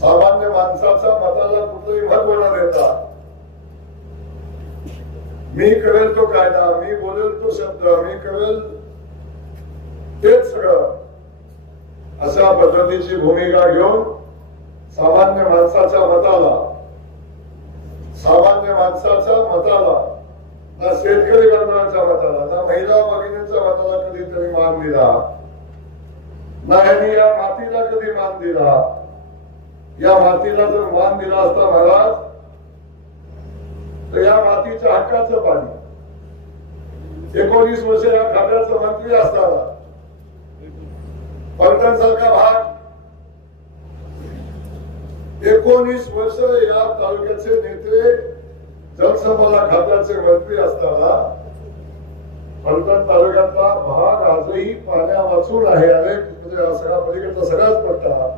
सामान्य माणसाचा मताला कुठलंही महत्व न देता मी करेल तो कायदा, मी बोलेल तो शब्द, मी करेल तेच सगळं अशा पद्धतीची भूमिका घेऊन सामान्य माणसाच्या मताला ना शेतकरी बांधवांच्या मताला ना महिला भगिनींच्या मताला कधीतरी मान दिला, ना ह्यांनी या मातीला कधी मान दिला. या मातीला जर मान दिला असता महाराज तर या मातीच्या हक्काचं पाणी 19 वर्ष या खात्याचं मंत्री असताना फलटण सारखा भाग 19 वर्ष या तालुक्याचे नेते जलसंपदा खात्याचे मंत्री असताना फलटण तालुक्यातला भाग आजही पाण्या वाचून आहे. अनेक म्हणजे सगळा पलीकडचा सगळाच पट्टा